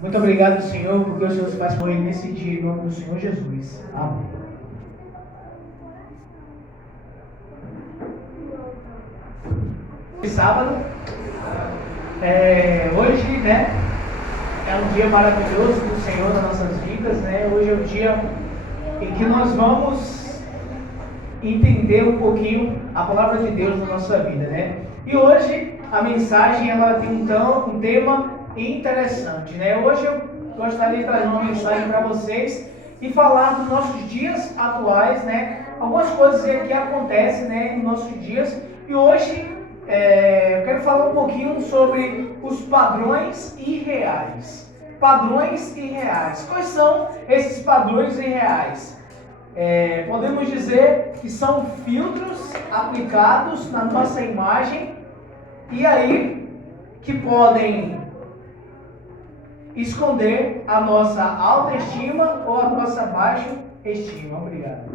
Muito obrigado, Senhor, porque o Senhor se faz por ele nesse dia, em nome do Senhor Jesus. Amém. Sábado, hoje, né, é um dia maravilhoso do Senhor nas nossas vidas, né? Hoje é o dia em que nós vamos entender um pouquinho a palavra de Deus na nossa vida, né? E hoje a mensagem ela tem então um tema interessante, né? Hoje eu gostaria de trazer uma mensagem para vocês e falar dos nossos dias atuais, né? Algumas coisas que acontecem, né, nos nossos dias. E hoje eu quero falar um pouquinho sobre os padrões irreais. Padrões irreais. Quais são esses padrões irreais? Podemos dizer que são filtros aplicados na nossa imagem e aí que podem esconder a nossa autoestima ou a nossa baixa estima. Obrigado.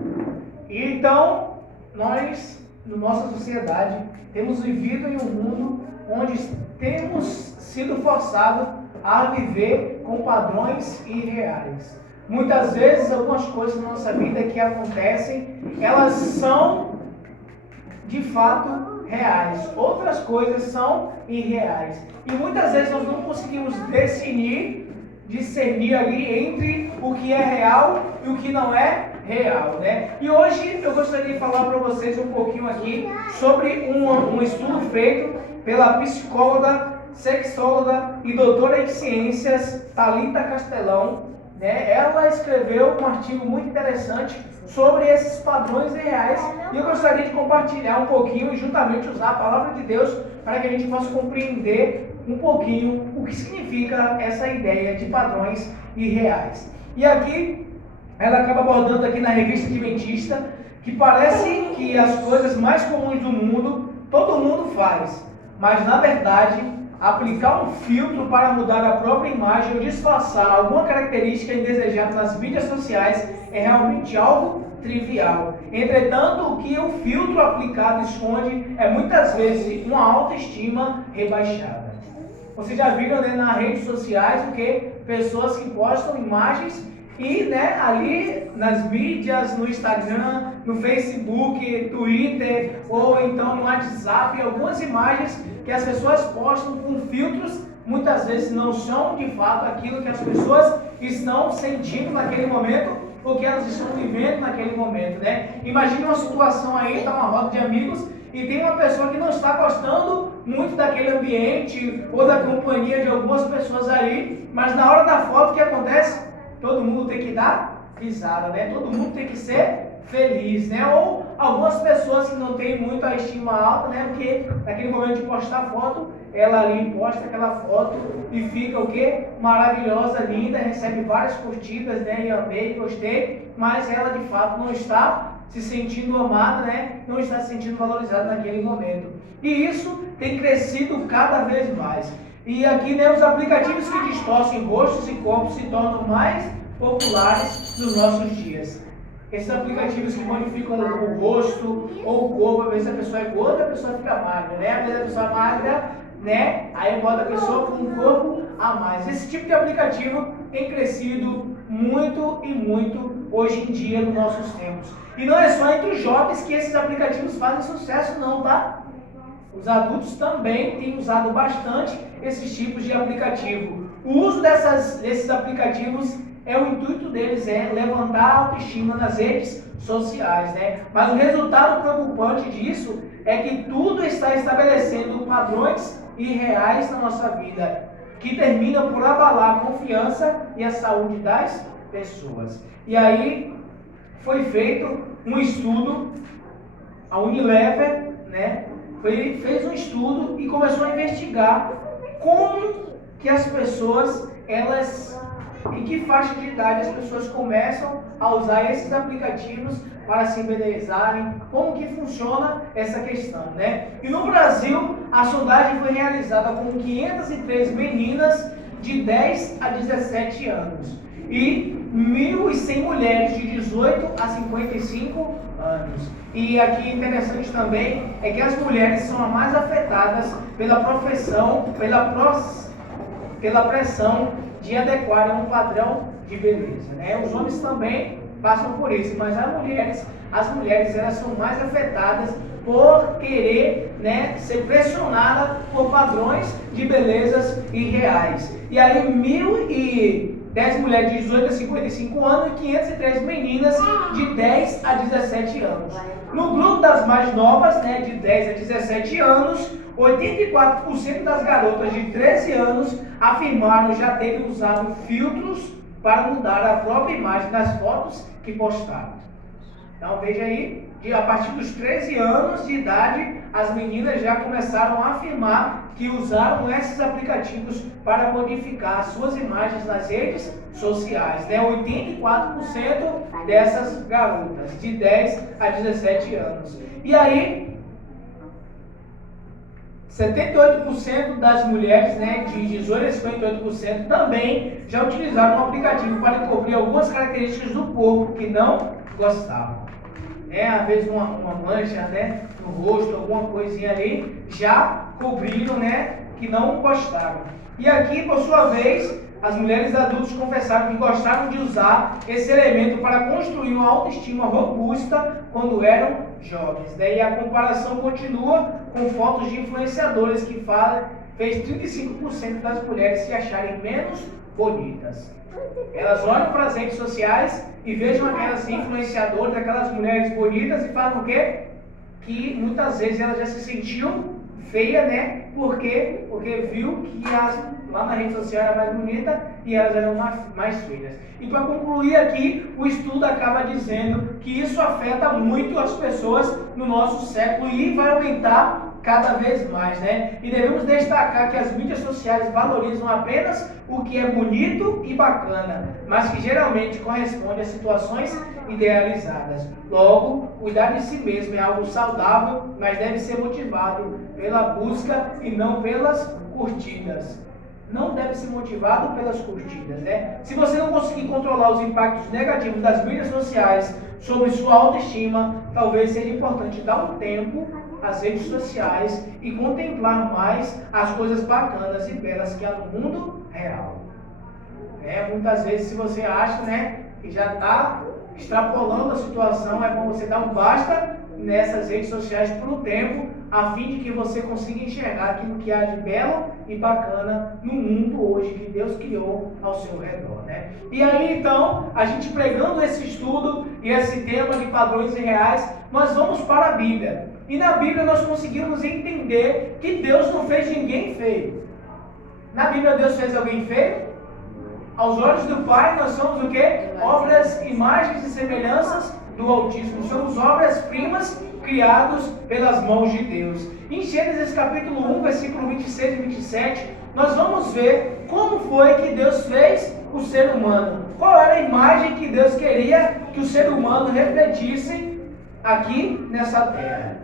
E então, nós, na nossa sociedade, temos vivido em um mundo onde temos sido forçados a viver com padrões irreais. Muitas vezes, algumas coisas na nossa vida que acontecem, elas são de fato reais. Outras coisas são irreais. E muitas vezes nós não conseguimos discernir ali entre o que é real e o que não é real, né? E hoje eu gostaria de falar para vocês um pouquinho aqui sobre um estudo feito pela psicóloga, sexóloga e doutora em ciências Thalita Castelão, né? Ela escreveu um artigo muito interessante sobre esses padrões reais e eu gostaria de compartilhar um pouquinho e juntamente usar a palavra de Deus para que a gente possa compreender um pouquinho o que significa essa ideia de padrões irreais. E aqui ela acaba abordando aqui na revista Adventista que parece que as coisas mais comuns do mundo todo mundo faz, mas na verdade aplicar um filtro para mudar a própria imagem ou disfarçar alguma característica indesejada nas mídias sociais é realmente algo trivial. Entretanto, o que o filtro aplicado esconde é muitas vezes uma autoestima rebaixada. Vocês já viram, né, nas redes sociais o que? Pessoas que postam imagens e, né, ali nas mídias, no Instagram, no Facebook, Twitter ou então no WhatsApp, algumas imagens que as pessoas postam com filtros, muitas vezes não são de fato aquilo que as pessoas estão sentindo naquele momento, o que elas estão vivendo naquele momento, né? Imagine uma situação aí, está uma roda de amigos e tem uma pessoa que não está gostando muito daquele ambiente ou da companhia de algumas pessoas aí, mas na hora da foto o que acontece? Todo mundo tem que dar risada, né? Todo mundo tem que ser feliz, né? Ou algumas pessoas que não têm muito a estima alta, né? Porque naquele momento de postar foto, ela ali posta aquela foto e fica o quê? Maravilhosa, linda, recebe várias curtidas, né? E amei, gostei, mas ela de fato não está se sentindo amada, né? Não está se sentindo valorizada naquele momento. E isso tem crescido cada vez mais. E aqui, né, os aplicativos que distorcem rostos e corpos se tornam mais populares nos nossos dias. Esses aplicativos que modificam o rosto ou o corpo, às vezes a pessoa é gorda, a pessoa fica magra, né? Às vezes a pessoa é magra, né? Aí bota a pessoa com um corpo a mais. Esse tipo de aplicativo tem crescido muito e muito hoje em dia nos nossos tempos. E não é só entre os jovens que esses aplicativos fazem sucesso não, tá? Os adultos também têm usado bastante esses tipos de aplicativo. O uso desses aplicativos, o intuito deles é levantar a autoestima nas redes sociais, né? Mas o resultado preocupante disso é que tudo está estabelecendo padrões irreais na nossa vida, que terminam por abalar a confiança e a saúde das pessoas. E aí foi feito um estudo, a Unilever, né? Fez um estudo e começou a investigar como que as pessoas, em que faixa de idade as pessoas começam a usar esses aplicativos para se embelezarem, como que funciona essa questão, né? E no Brasil, a sondagem foi realizada com 503 meninas de 10 a 17 anos e 1.100 mulheres de 18 a 55 anos. E aqui interessante também é que as mulheres são as mais afetadas pela pressão de adequar a um padrão de beleza, né? Os homens também passam por isso, mas as mulheres elas são mais afetadas por querer, né, ser pressionada por padrões de belezas irreais. E aí 1.010 mulheres de 18 a 55 anos e 503 meninas de 10 a 17 anos. No grupo das mais novas, né, de 10 a 17 anos, 84% das garotas de 13 anos afirmaram já terem usado filtros para mudar a própria imagem nas fotos que postaram. Então veja aí, que a partir dos 13 anos de idade, as meninas já começaram a afirmar que usaram esses aplicativos para modificar suas imagens nas redes sociais, né? 84% dessas garotas, de 10 a 17 anos. E aí, 78% das mulheres, né, de 18 a 58% também já utilizaram um aplicativo para encobrir algumas características do corpo que não gostavam. Às vezes uma mancha, né, no rosto, alguma coisinha ali, já cobriram, né, que não gostaram. E aqui, por sua vez, as mulheres adultas confessaram que gostavam de usar esse elemento para construir uma autoestima robusta quando eram jovens, né? E a comparação continua com fotos de influenciadores que fez 35% das mulheres se acharem menos bonitas. Elas olham para as redes sociais e vejam aquelas influenciadoras, aquelas mulheres bonitas e falam o quê? Que muitas vezes elas já se sentiam feia, né? Porque viu que lá na rede social era mais bonita e elas eram mais feias. E para concluir aqui, o estudo acaba dizendo que isso afeta muito as pessoas no nosso século e vai aumentar cada vez mais, né? E devemos destacar que as mídias sociais valorizam apenas o que é bonito e bacana, mas que geralmente corresponde a situações idealizadas. Logo, cuidar de si mesmo é algo saudável, mas deve ser motivado pela busca e não pelas curtidas. Não deve ser motivado pelas curtidas, né? Se você não conseguir controlar os impactos negativos das mídias sociais sobre sua autoestima, talvez seja importante dar um tempo às redes sociais e contemplar mais as coisas bacanas e belas que há no mundo real. Muitas vezes, se você acha, né, que já está extrapolando a situação, é bom você dar um basta nessas redes sociais por um tempo, a fim de que você consiga enxergar aquilo que há de belo e bacana no mundo hoje que Deus criou ao seu redor, né? E aí então, a gente pregando esse estudo e esse tema de padrões irreais, nós vamos para a Bíblia. E na Bíblia nós conseguimos entender que Deus não fez ninguém feio. Na Bíblia Deus fez alguém feio? Aos olhos do Pai nós somos o quê? Obras, imagens e semelhanças do Altíssimo. Somos obras-primas criados pelas mãos de Deus. Em Gênesis capítulo 1, versículo 26 e 27, nós vamos ver como foi que Deus fez o ser humano. Qual era a imagem que Deus queria que o ser humano refletisse aqui nessa terra.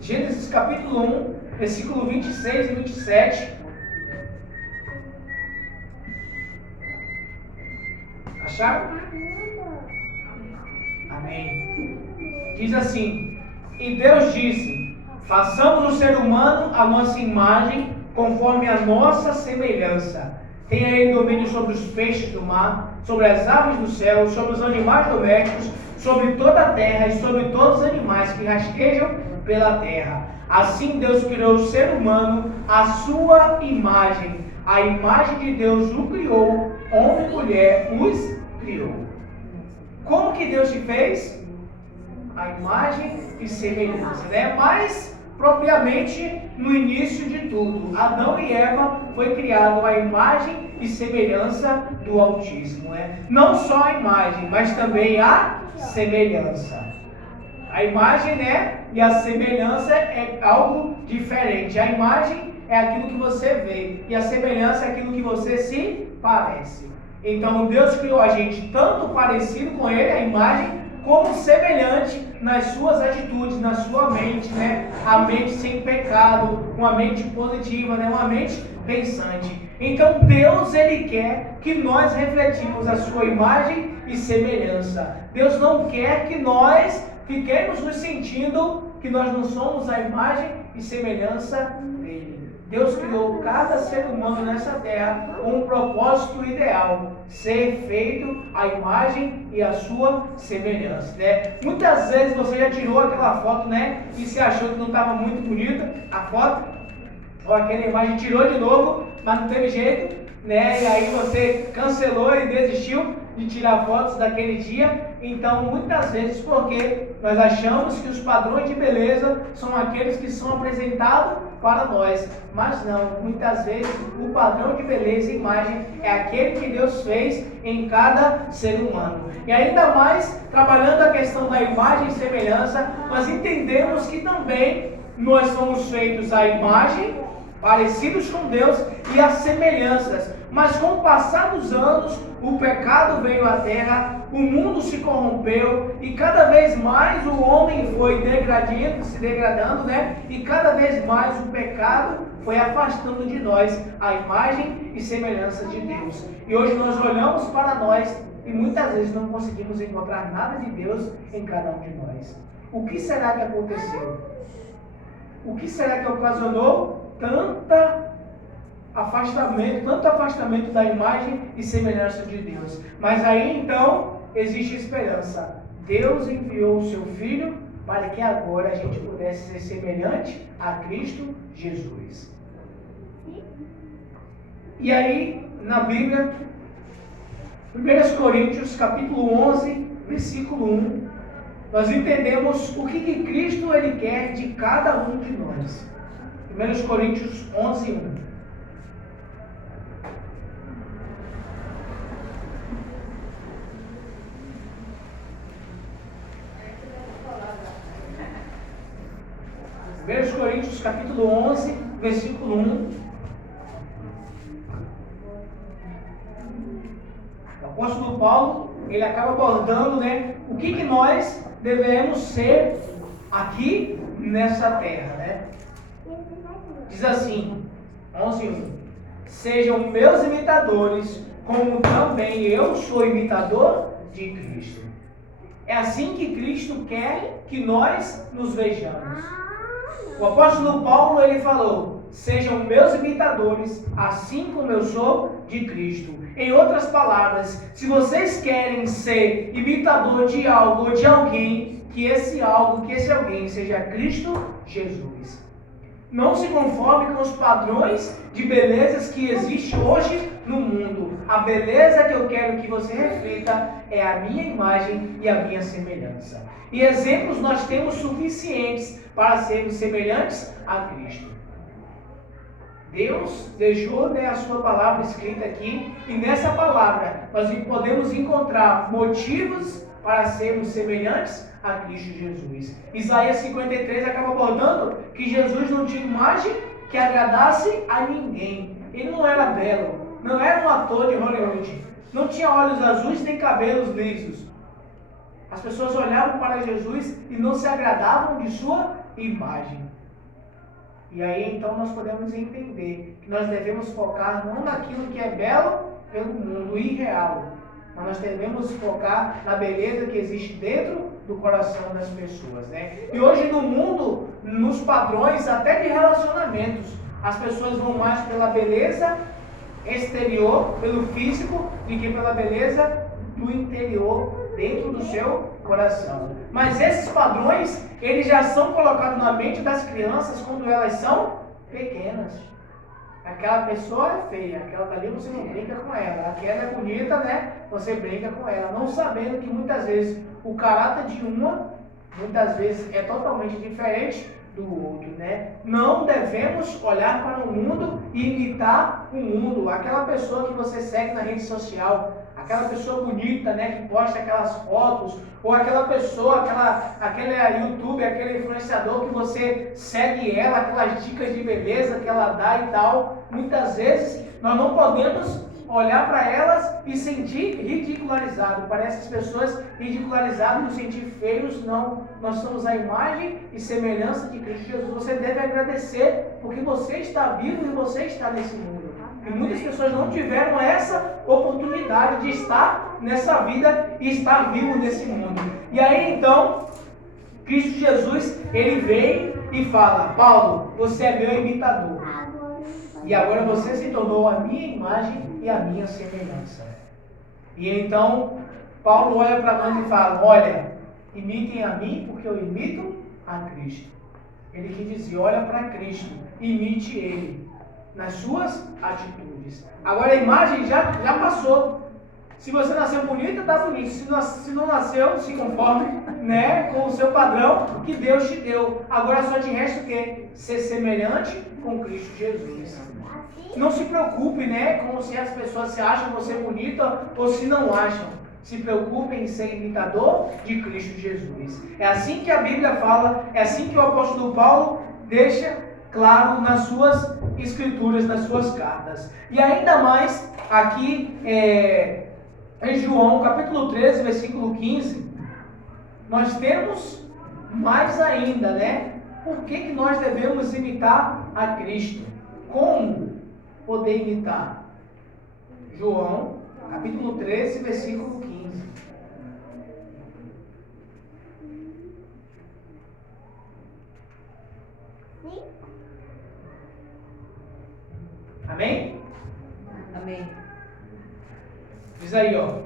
Gênesis capítulo 1, versículo 26 e 27. Acharam? Amém. Diz assim: e Deus disse: façamos o ser humano à nossa imagem, conforme a nossa semelhança. Tenha ele domínio sobre os peixes do mar, sobre as aves do céu, sobre os animais domésticos, sobre toda a terra e sobre todos os animais que rastejam pela terra. Assim Deus criou o ser humano à sua imagem. A imagem de Deus o criou, homem e mulher os criou. Como que Deus te fez? A imagem e semelhança, né? Mas propriamente no início de tudo, Adão e Eva foi criado à imagem e semelhança do Altíssimo, né? Não só a imagem, mas também a semelhança. A imagem, né, e a semelhança é algo diferente. A imagem é aquilo que você vê e a semelhança é aquilo que você se parece. Então Deus criou a gente tanto parecido com Ele, a imagem, como semelhante nas suas atitudes, na sua mente, né? A mente sem pecado, uma mente positiva, né? Uma mente pensante. Então Deus, Ele quer que nós refletimos a sua imagem e semelhança. Deus não quer que nós fiquemos nos sentindo que nós não somos a imagem e semelhança dele. Deus criou cada ser humano nessa terra com um propósito ideal, ser feito à imagem e à sua semelhança, né? Muitas vezes você já tirou aquela foto, né? E se achou que não estava muito bonita a foto, ou aquela imagem, tirou de novo, mas não teve jeito, né? E aí você cancelou e desistiu de tirar fotos daquele dia. Então, muitas vezes, porque nós achamos que os padrões de beleza são aqueles que são apresentados para nós, mas não, muitas vezes o padrão de beleza e imagem é aquele que Deus fez em cada ser humano. E ainda mais, trabalhando a questão da imagem e semelhança, nós entendemos que também nós somos feitos à imagem, parecidos com Deus, e as semelhanças. Mas com o passar dos anos, o pecado veio à terra, o mundo se corrompeu e cada vez mais o homem foi se degradando, né? E cada vez mais o pecado foi afastando de nós a imagem e semelhança de Deus. E hoje nós olhamos para nós e muitas vezes não conseguimos encontrar nada de Deus em cada um de nós. O que será que aconteceu? O que será que ocasionou tanto afastamento da imagem e semelhança de Deus? Mas aí então existe esperança. Deus enviou o seu Filho para que agora a gente pudesse ser semelhante a Cristo Jesus. E aí na Bíblia, 1 Coríntios capítulo 11, versículo 1, nós entendemos o que Cristo ele quer de cada um de nós. 1 Coríntios 11, 1. Coríntios capítulo 11, versículo 1. O apóstolo Paulo, ele acaba abordando, né, o que nós devemos ser aqui nessa terra, né? Diz assim, 11:1: Sejam meus imitadores, como também eu sou imitador de Cristo. É assim que Cristo quer que nós nos vejamos. O apóstolo Paulo, ele falou: sejam meus imitadores, assim como eu sou de Cristo. Em outras palavras, se vocês querem ser imitador de algo ou de alguém, que esse algo, que esse alguém seja Cristo Jesus. Não se conforme com os padrões de belezas que existem hoje no mundo. A beleza que eu quero que você reflita é a minha imagem e a minha semelhança. E exemplos nós temos suficientes para sermos semelhantes a Cristo. Deus deixou, né, a sua palavra escrita aqui, e nessa palavra nós podemos encontrar motivos para sermos semelhantes a Cristo Jesus. Isaías 53 acaba abordando que Jesus não tinha imagem que agradasse a ninguém. Ele não era belo, não era um ator de Hollywood, não tinha olhos azuis nem cabelos lisos. As pessoas olhavam para Jesus e não se agradavam de sua imagem. E aí então nós podemos entender que nós devemos focar não naquilo que é belo pelo mundo irreal, mas nós devemos focar na beleza que existe dentro do coração das pessoas, né? E hoje no mundo, nos padrões até de relacionamentos, as pessoas vão mais pela beleza exterior, pelo físico, do que pela beleza do interior, dentro do seu coração. Mas esses padrões, eles já são colocados na mente das crianças quando elas são pequenas. Aquela pessoa é feia, aquela dali você não brinca com ela, aquela é bonita, né? Você brinca com ela, não sabendo que muitas vezes o caráter de uma, muitas vezes é totalmente diferente do outro, né? Não devemos olhar para o mundo e imitar o mundo. Aquela pessoa que você segue na rede social, aquela pessoa bonita, né, que posta aquelas fotos, ou aquela pessoa, aquele YouTube, aquele influenciador que você segue ela, aquelas dicas de beleza que ela dá e tal. Muitas vezes nós não podemos olhar para elas e sentir ridicularizado. Para essas pessoas, ridicularizado, nos sentir feios, não. Nós somos a imagem e semelhança de Cristo Jesus. Você deve agradecer porque você está vivo e você está nesse mundo. E muitas pessoas não tiveram essa oportunidade de estar nessa vida e estar vivo nesse mundo. E aí então, Cristo Jesus, ele veio e fala: Paulo, você é meu imitador. E agora você se tornou a minha imagem e a minha semelhança. E então, Paulo olha para nós e fala: olha, imitem a mim porque eu imito a Cristo. Ele quis dizer: olha para Cristo, imite Ele nas suas atitudes. Agora a imagem já passou. Se você nasceu bonito, está bonito. Se não nasceu, se conforme, né, com o seu padrão que Deus te deu. Agora só te resta o quê? Ser semelhante com Cristo Jesus. Não se preocupe, né, com se as pessoas se acham você bonita ou se não acham. Se preocupe em ser imitador de Cristo Jesus. É assim que a Bíblia fala, é assim que o apóstolo Paulo deixa claro nas suas escrituras, nas suas cartas. E ainda mais aqui em João capítulo 13, versículo 15, nós temos mais ainda, né? Por que nós devemos imitar a Cristo? Como poder imitar? João capítulo 13, versículo 15. Amém? Amém. Diz aí, ó.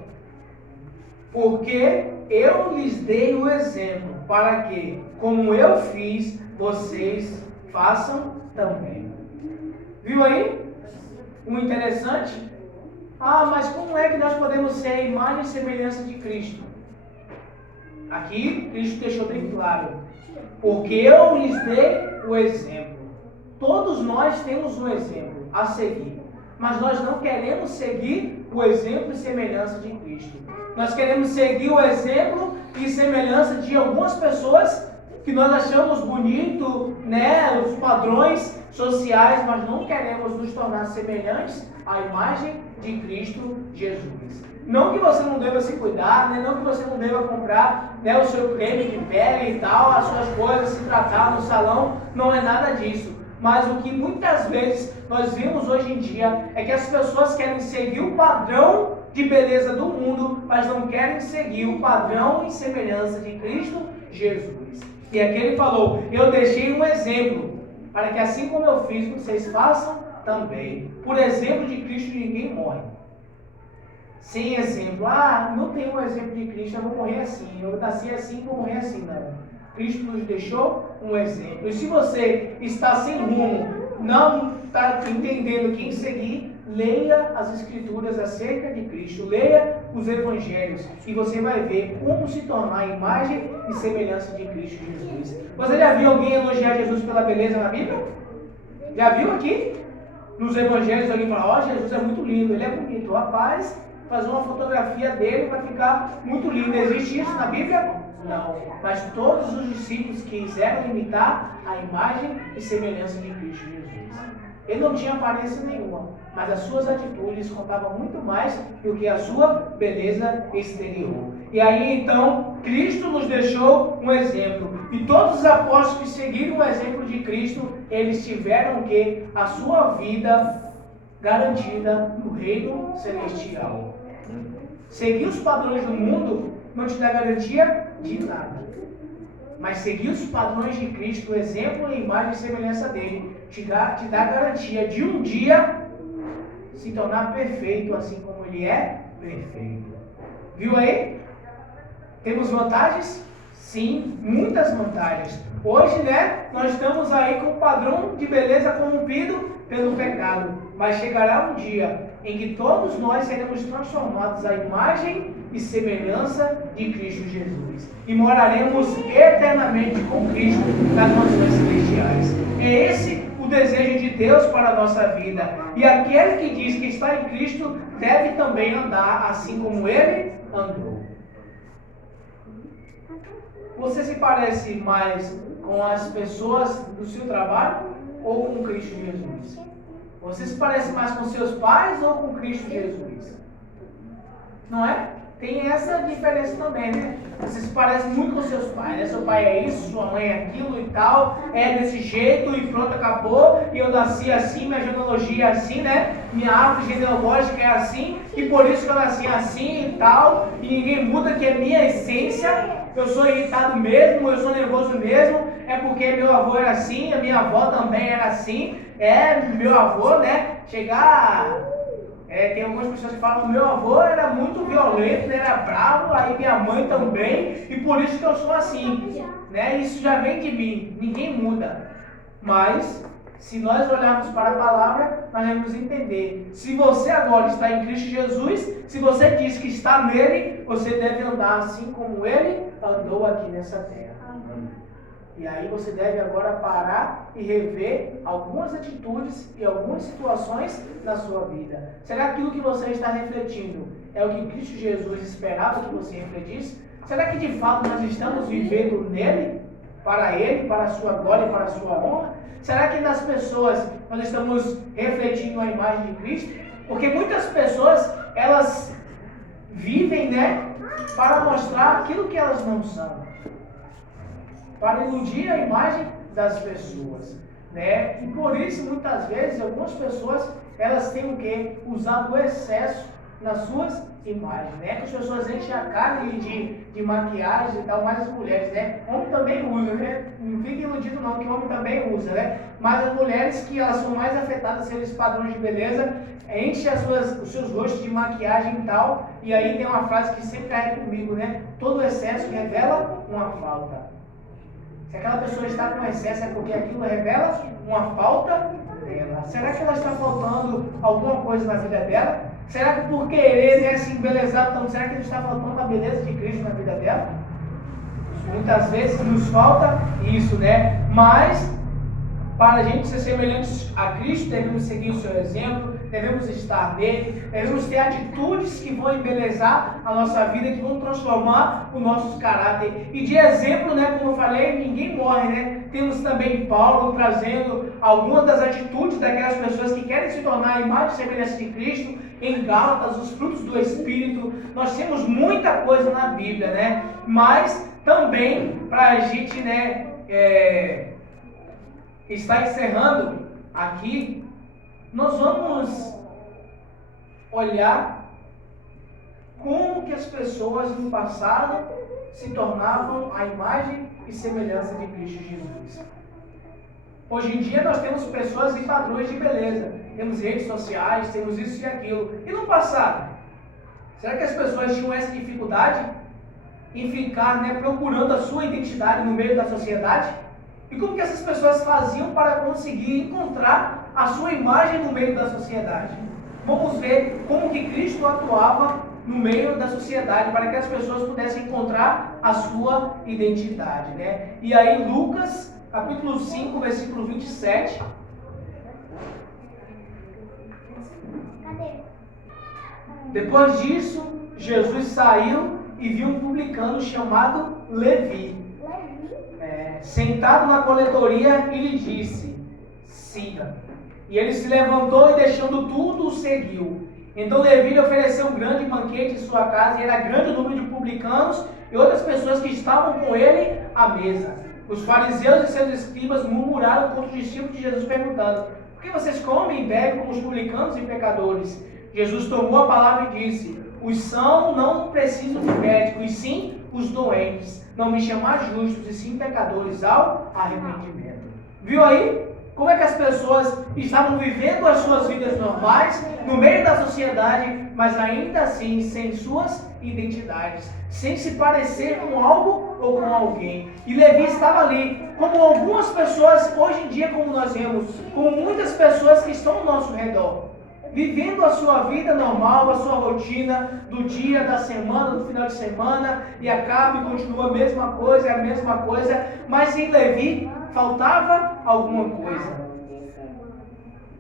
Porque eu lhes dei o exemplo para que, como eu fiz, vocês façam também. Viu aí? Um interessante? Ah, mas como é que nós podemos ser a imagem e semelhança de Cristo? Aqui, Cristo deixou bem claro. Porque eu lhes dei o exemplo. Todos nós temos um exemplo a seguir. Mas nós não queremos seguir o exemplo e semelhança de Cristo. Nós queremos seguir o exemplo e semelhança de algumas pessoas que nós achamos bonito, né, os padrões sociais, mas não queremos nos tornar semelhantes à imagem de Cristo Jesus. Não que você não deva se cuidar, né, não que você não deva comprar, né, o seu creme de pele e tal, as suas coisas, se tratar no salão, não é nada disso. Mas o que muitas vezes nós vemos hoje em dia é que as pessoas querem seguir o padrão de beleza do mundo, mas não querem seguir o padrão e semelhança de Cristo Jesus. E aqui ele falou: eu deixei um exemplo, para que assim como eu fiz, vocês façam também. Por exemplo de Cristo, ninguém morre. Sem exemplo, não tem um exemplo de Cristo, eu vou morrer assim, eu nasci assim, vou morrer assim, não. Cristo nos deixou um exemplo. E se você está sem rumo, não está entendendo quem seguir, leia as escrituras acerca de Cristo, leia os evangelhos e você vai ver como se tornar a imagem e semelhança de Cristo Jesus. Você já viu alguém elogiar Jesus pela beleza na Bíblia? Já viu aqui? Nos evangelhos alguém fala: Jesus é muito lindo, ele é bonito. Rapaz, fazer uma fotografia dele vai ficar muito lindo. Existe isso na Bíblia? Não, mas todos os discípulos quiseram imitar a imagem e semelhança de Cristo Jesus. Ele não tinha aparência nenhuma, mas as suas atitudes contavam muito mais do que a sua beleza exterior. E aí então, Cristo nos deixou um exemplo. E todos os apóstolos que seguiram o exemplo de Cristo, eles tiveram que a sua vida garantida no reino celestial. Seguir os padrões do mundo não te dá garantia de nada. Mas seguir os padrões de Cristo, o exemplo e imagem e semelhança dele, te dá garantia de um dia se tornar perfeito, assim como ele é perfeito. Viu aí? Temos vantagens? Sim, muitas vantagens. Hoje, né, nós estamos aí com o padrão de beleza corrompido pelo pecado. Mas chegará um dia em que todos nós seremos transformados à imagem e semelhança de Cristo Jesus. E moraremos eternamente com Cristo nas mansões celestiais. É esse o desejo de Deus para a nossa vida. E aquele que diz que está em Cristo deve também andar assim como Ele andou. Você se parece mais com as pessoas do seu trabalho ou com Cristo Jesus? Você se parece mais com seus pais ou com Cristo Jesus? Não é? Tem essa diferença também, né? Você se parece muito com seus pais, né? Seu pai é isso, sua mãe é aquilo e tal, é desse jeito e pronto, acabou. E eu nasci assim, minha genealogia é assim, né? Minha árvore genealógica é assim, e por isso que eu nasci assim e tal. E ninguém muda, que é minha essência. Eu sou irritado mesmo, eu sou nervoso mesmo, é porque meu avô era assim, a minha avó também era assim, meu avô, né, tem algumas pessoas que falam, meu avô era muito violento, ele era bravo, aí minha mãe também, e por isso que eu sou assim, né, isso já vem de mim, ninguém muda, mas se nós olharmos para a palavra, nós vamos entender. Se você agora está em Cristo Jesus, se você diz que está nele, você deve andar assim como ele andou aqui nessa terra. E aí você deve agora parar e rever algumas atitudes e algumas situações na sua vida. Será que aquilo que você está refletindo é o que Cristo Jesus esperava que você refletisse? Será que de fato nós estamos vivendo nele? Para ele, para a sua glória e para a sua honra? Será que nas pessoas nós estamos refletindo a imagem de Cristo? Porque muitas pessoas, elas vivem, né, para mostrar aquilo que elas não são, para iludir a imagem das pessoas, né? E por isso, muitas vezes, algumas pessoas, elas têm o quê? Usado o excesso nas suas imagens, né? Que as pessoas enchem a cara de maquiagem e tal, mais as mulheres, né? Homem também usa, né? Não fique iludido não, que o homem também usa, né? Mas as mulheres que elas são mais afetadas pelos padrões de beleza, enchem os seus rostos de maquiagem e tal, e aí tem uma frase que sempre cai comigo, né? Todo excesso revela uma falta. Se aquela pessoa está com excesso é porque aquilo revela uma falta dela. Será que ela está faltando alguma coisa na vida dela? Será que por querer, né, se embelezar tanto, será que está faltando a beleza de Cristo na vida dela? Muitas vezes nos falta isso, né? Mas, para a gente ser semelhantes a Cristo, devemos seguir o seu exemplo, devemos estar nele, devemos ter atitudes que vão embelezar a nossa vida, que vão transformar o nosso caráter. E de exemplo, né, como eu falei, ninguém morre, né? Temos também Paulo trazendo algumas das atitudes daquelas pessoas que querem se tornar a imagem e semelhança de Cristo, em Gálatas, os frutos do Espírito. Nós temos muita coisa na Bíblia, né? Mas também, para a gente, né, está encerrando aqui, nós vamos olhar como que as pessoas no passado se tornavam a imagem e semelhança de Cristo Jesus. Hoje em dia nós temos pessoas em padrões de beleza, temos redes sociais, temos isso e aquilo. E no passado? Será que as pessoas tinham essa dificuldade em ficar, né, procurando a sua identidade no meio da sociedade? E como que essas pessoas faziam para conseguir encontrar a sua imagem no meio da sociedade? Vamos ver como que Cristo atuava no meio da sociedade para que as pessoas pudessem encontrar a sua identidade, né? E aí Lucas, capítulo 5, versículo 27. Depois disso, Jesus saiu e viu um publicano chamado Levi, sentado na coletoria, e lhe disse: siga. E ele se levantou e, deixando tudo, o seguiu. Então Levi lhe ofereceu um grande banquete em sua casa, e era grande o número de publicanos e outras pessoas que estavam com ele à mesa. Os fariseus e seus escribas murmuraram contra os discípulos de Jesus, perguntando: por que vocês comem e bebem como os publicanos e pecadores? Jesus tomou a palavra e disse: os sãos não precisam de médico, e sim os doentes. Não me chamar justos, e sim pecadores ao arrependimento. Viu aí? Como é que as pessoas estavam vivendo as suas vidas normais, no meio da sociedade, mas ainda assim sem suas identidades, sem se parecer com algo ou com alguém. E Levi estava ali, como algumas pessoas, hoje em dia, como nós vemos, como muitas pessoas que estão ao nosso redor, vivendo a sua vida normal, a sua rotina do dia, da semana, do final de semana, e acaba e continua a mesma coisa, mas em Levi faltava alguma coisa.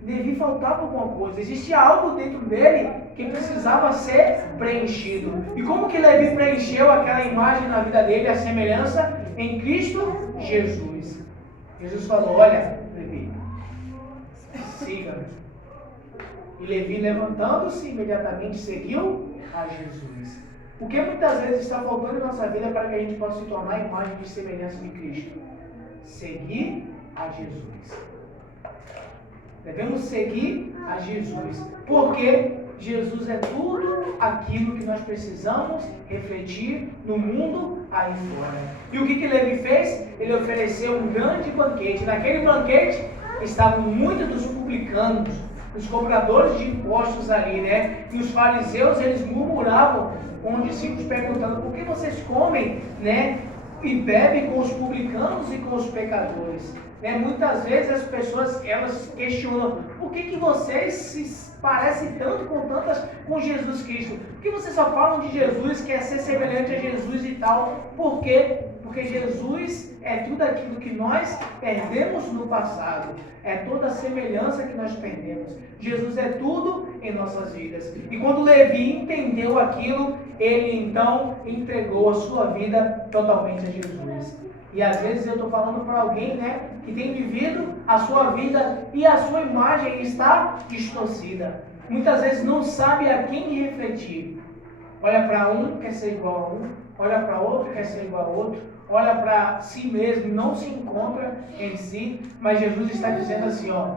Levi faltava alguma coisa, existia algo dentro dele que precisava ser preenchido. E como que Levi preencheu aquela imagem na vida dele, a semelhança em Cristo Jesus? Jesus falou: olha, Levi, siga-me. E Levi, levantando-se, imediatamente seguiu a Jesus. O que muitas vezes está faltando em nossa vida para que a gente possa se tornar a imagem de semelhança de Cristo? Seguir a Jesus. Devemos seguir a Jesus. Porque Jesus é tudo aquilo que nós precisamos refletir no mundo aí fora. E o que Levi fez? Ele ofereceu um grande banquete. Naquele banquete estavam muitos dos publicanos, os cobradores de impostos ali, né? E os fariseus, eles murmuravam com os discípulos perguntando: por que vocês comem, né? E bebem com os publicanos e com os pecadores? Né? Muitas vezes as pessoas, elas questionam: por que vocês se parecem tanto com Jesus Cristo? Por que vocês só falam de Jesus, quer ser semelhante a Jesus e tal? Por quê? Porque Jesus é tudo aquilo que nós perdemos no passado. É toda a semelhança que nós perdemos. Jesus é tudo em nossas vidas. E quando Levi entendeu aquilo, ele então entregou a sua vida totalmente a Jesus. E às vezes eu estou falando para alguém, né, que tem vivido a sua vida e a sua imagem está distorcida. Muitas vezes não sabe a quem refletir. Olha para um, quer ser igual a um. Olha para outro, quer ser igual a outro. Olha para si mesmo, não se encontra em si. Mas Jesus está dizendo assim, ó: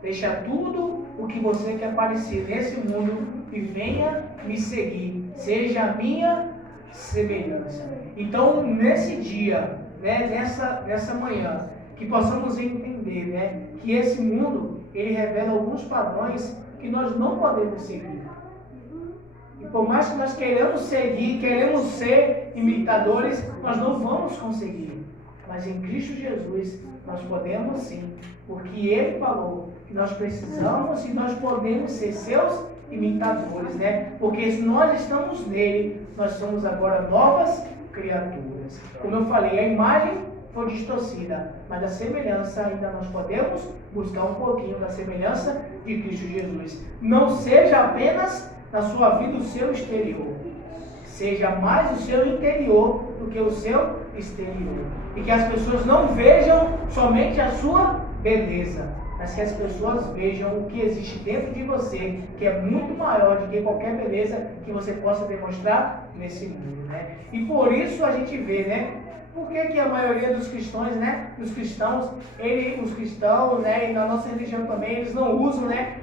deixa tudo o que você quer parecer nesse mundo e venha me seguir. Seja a minha semelhança. Então, nesse dia, né, nessa manhã, que possamos entender, né, que esse mundo, ele revela alguns padrões que nós não podemos seguir. E por mais que nós queremos seguir, queremos ser imitadores, nós não vamos conseguir. Mas em Cristo Jesus, nós podemos sim, porque Ele falou que nós precisamos e nós podemos ser seus imitadores, né? Porque se nós estamos nele, nós somos agora novas criaturas. Como eu falei, a imagem foi distorcida, mas a semelhança ainda nós podemos buscar um pouquinho da semelhança de Cristo Jesus. Não seja apenas na sua vida o seu exterior, seja mais o seu interior do que o seu exterior. E que as pessoas não vejam somente a sua beleza, mas que as pessoas vejam o que existe dentro de você, que é muito maior do que qualquer beleza que você possa demonstrar nesse mundo, né? E por isso a gente vê, né? Por que a maioria dos cristãos, né? Os cristãos, né? E na nossa religião também, eles não usam, né?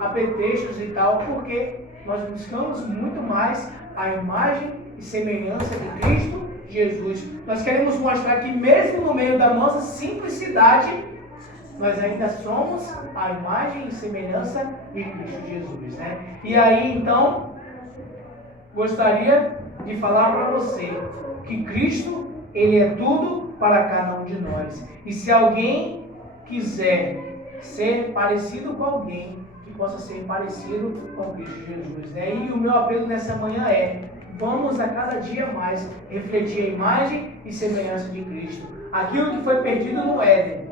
Apetrechos e tal, porque nós buscamos muito mais a imagem e semelhança de Cristo Jesus. Nós queremos mostrar que mesmo no meio da nossa simplicidade, nós ainda somos a imagem e semelhança de Cristo Jesus, né? E aí, então, gostaria de falar para você que Cristo, Ele é tudo para cada um de nós. E se alguém quiser ser parecido com alguém, que possa ser parecido com Cristo Jesus, né? E o meu apelo nessa manhã é: vamos a cada dia mais refletir a imagem e semelhança de Cristo. Aquilo que foi perdido no Éden,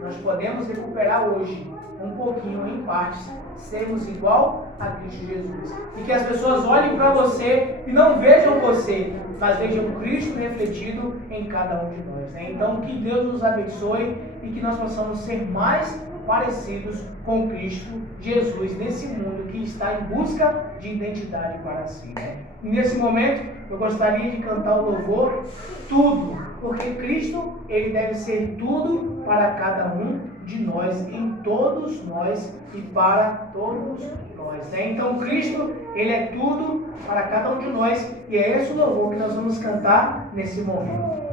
nós podemos recuperar hoje, um pouquinho, em partes, sermos igual a Cristo Jesus. E que as pessoas olhem para você e não vejam você, mas vejam Cristo refletido em cada um de nós, né? Então, que Deus nos abençoe e que nós possamos ser mais parecidos com Cristo Jesus nesse mundo que está em busca de identidade para si, né? E nesse momento eu gostaria de cantar o louvor Tudo, porque Cristo, Ele deve ser tudo para cada um de nós, em todos nós e para todos nós, né? Então Cristo, Ele é tudo para cada um de nós, e é esse o louvor que nós vamos cantar nesse momento.